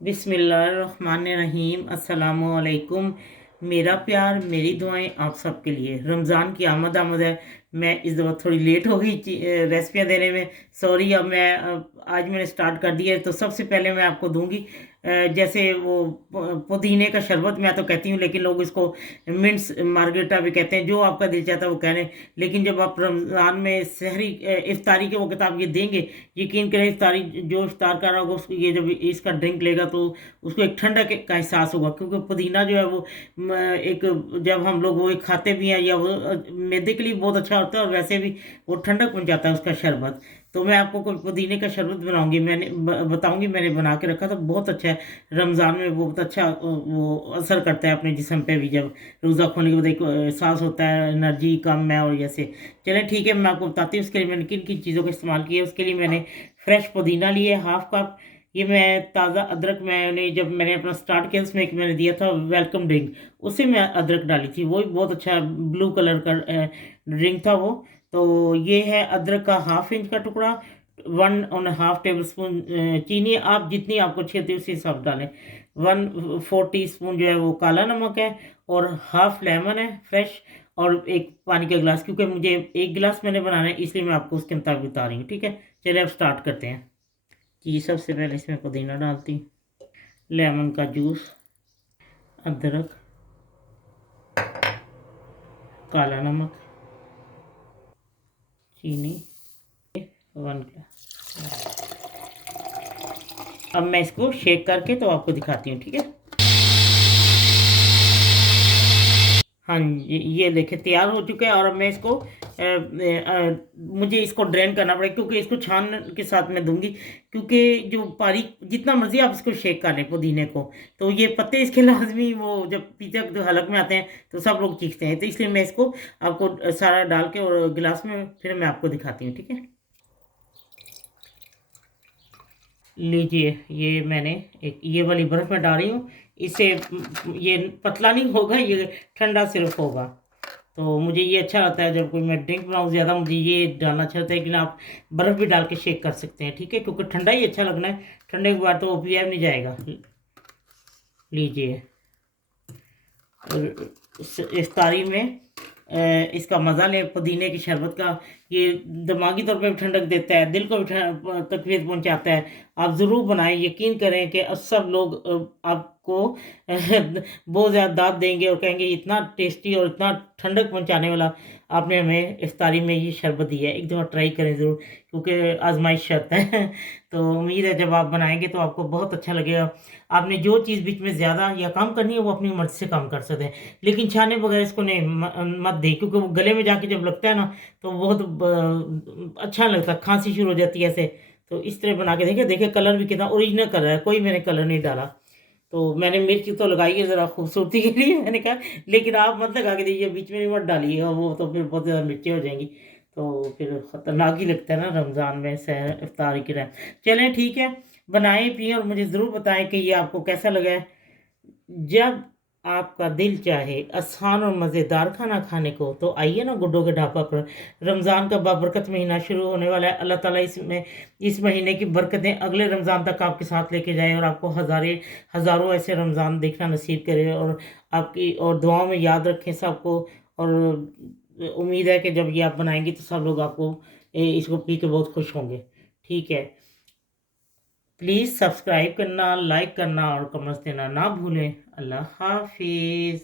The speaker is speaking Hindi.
बिस्मिल्लाहिर्रहमानिर्रहीम अस्सलामुअलैकुम। मेरा प्यार मेरी दुआएं आप सबके लिए। रमज़ान की आमद आमद है। मैं इस दफ़ा थोड़ी लेट हो गई रेसिपियाँ देने में। सॉरी। अब आज मैंने स्टार्ट कर दिया है तो सबसे पहले मैं आपको दूंगी जैसे वो पुदीने का शरबत मैं तो कहती हूँ, लेकिन लोग इसको मिंट्स मार्गरेटा भी कहते हैं। जो आपका दिल चाहता है वो कह लें। लेकिन जब आप रमज़ान में सहरी इफ्तारी के वक्त आप ये देंगे, यकीन करें इफ्तारी जो इफ्तार कर रहा होगा उसको ये जब इसका ड्रिंक लेगा तो उसको एक ठंडक का एहसास होगा, क्योंकि पुदीना जो है वो एक जब हम लोग वो एक खाते भी हैं या वो मैदे के लिए बहुत अच्छा होता है, और वैसे भी वो ठंडक बन जाता है उसका शरबत। तो मैं आपको कोई पुदीने का शरबत बनाऊंगी, बताऊंगी। मैंने बना के रखा था, बहुत अच्छा है। रमज़ान में बहुत अच्छा वो असर करता है अपने जिस्म पे भी। जब रोज़ा खोलने के बाद एक एहसास होता है एनर्जी कम है और जैसे। चलें ठीक है, मैं आपको बताती हूँ उसके लिए मैंने किन किन चीज़ों का इस्तेमाल किया। उसके लिए मैंने फ्रेश पुदीना लिए 1/2 कप। ये मैं ताज़ा अदरक, मैंने जब मैंने अपना स्टार्ट किया उसमें एक मैंने दिया था वेलकम ड्रिंक, उससे मैं अदरक डाली थी। वो भी बहुत अच्छा ब्लू कलर का ड्रिंक था वो। तो ये है अदरक का 1/2 इंच का टुकड़ा। 1.5 टेबल स्पून चीनी, आप जितनी आपको अच्छी होती है उसी हिसाब डालें। 1/4 टीस्पून जो है वो काला नमक है, और हाफ लेमन है फ्रेश, और एक पानी का गिलास। क्योंकि मुझे एक गिलास मैंने बनाना है इसलिए मैं आपको उसके मुताबिक बता रही हूँ। ठीक है, चलिए अब स्टार्ट करते हैं। जी, सबसे पहले इसमें पुदीना डालती हूँ, लेमन का जूस, अदरक, काला नमक, चीनी, 1 गिलास। अब मैं इसको शेक करके तो आपको दिखाती हूँ। ठीक है, हाँ जी, ये देखिए तैयार हो चुका है। और अब मैं इसको मुझे इसको ड्रेन करना पड़ेगा, क्योंकि इसको छान के साथ मैं दूंगी। क्योंकि जो बारीक जितना मर्जी आप इसको शेक कर लें पुदीने को, तो ये पत्ते इसके लाजमी वो जब पीछे जो हलक में आते हैं तो सब लोग चीखते हैं। तो इसलिए मैं इसको आपको सारा डाल के और गिलास में फिर मैं आपको दिखाती हूँ। ठीक है, लीजिए ये मैंने एक ये वाली बर्फ़ में डाल रही हूँ। इससे ये पतला नहीं होगा, ये ठंडा सिर्फ होगा। तो मुझे ये अच्छा लगता है जब कोई मैं ड्रिंक बनाऊँ ज़्यादा, मुझे ये डालना अच्छा लगता है। लेकिन आप बर्फ़ भी डाल के शेक कर सकते हैं। ठीक है, क्योंकि ठंडा ही अच्छा लगना है। ठंडे के बाद तो वो पिया नहीं जाएगा। लीजिए, इफ्तारी में इसका मज़ा लें पुदीने की शरबत का। ये दिमागी तौर पे भी ठंडक देता है, दिल को भी तकवीत पहुंचाता है। आप ज़रूर बनाएं, यकीन करें कि सब लोग आपको बहुत ज़्यादा दाद देंगे और कहेंगे इतना टेस्टी और इतना ठंडक पहुंचाने वाला आपने हमें इफ्तारी में ये शरबत दिया है। एक दफ़ा ट्राई करें ज़रूर, क्योंकि आजमाइश शर्त है। तो उम्मीद है जब आप बनाएंगे तो आपको बहुत अच्छा लगेगा। आपने जो चीज़ बीच में ज़्यादा या कम करनी है वो अपनी मर्ज़ी से कम कर सकते हैं, लेकिन छाने बगैर इसको नहीं मत दें। क्योंकि वो गले में जाके जब लगता है ना तो बहुत अच्छा लगता है, खांसी शुरू हो जाती है ऐसे। तो इस तरह बना के देखिए, देखिए कलर भी कितना ओरिजिनल कलर है, कोई मैंने कलर नहीं डाला। तो मैंने मिर्च तो लगाई है ज़रा खूबसूरती के लिए, मैंने कहा। लेकिन आप मत लगा के दीजिए, बीच में नहीं मत डालिएगा, वो तो फिर बहुत ज़्यादा मिर्चें हो जाएंगी। तो फिर ख़तरनाक ही लगता है ना रमज़ान में सहर इफ्तारी के टाइम। चलें ठीक है, बनाएं पिएं और मुझे ज़रूर बताएं कि ये आपको कैसा लगा है। जब आपका दिल चाहे आसान और मज़ेदार खाना खाने को, तो आइए ना गुड्डो के ढाबा पर। रमज़ान का बाबरकत महीना शुरू होने वाला है। अल्लाह ताला इसमें इस महीने की बरकतें अगले रमज़ान तक आपके साथ लेके जाए, और आपको हज़ारों ऐसे रमज़ान देखना नसीब करे, और आपकी और दुआओं में याद रखें सबको। और उम्मीद है कि जब ये आप बनाएंगे तो सब लोग आपको इसको पी के बहुत खुश होंगे। ठीक है, प्लीज़ सब्सक्राइब करना, लाइक करना और कमेंट्स देना ना भूलें। अल्लाह हाफिज़।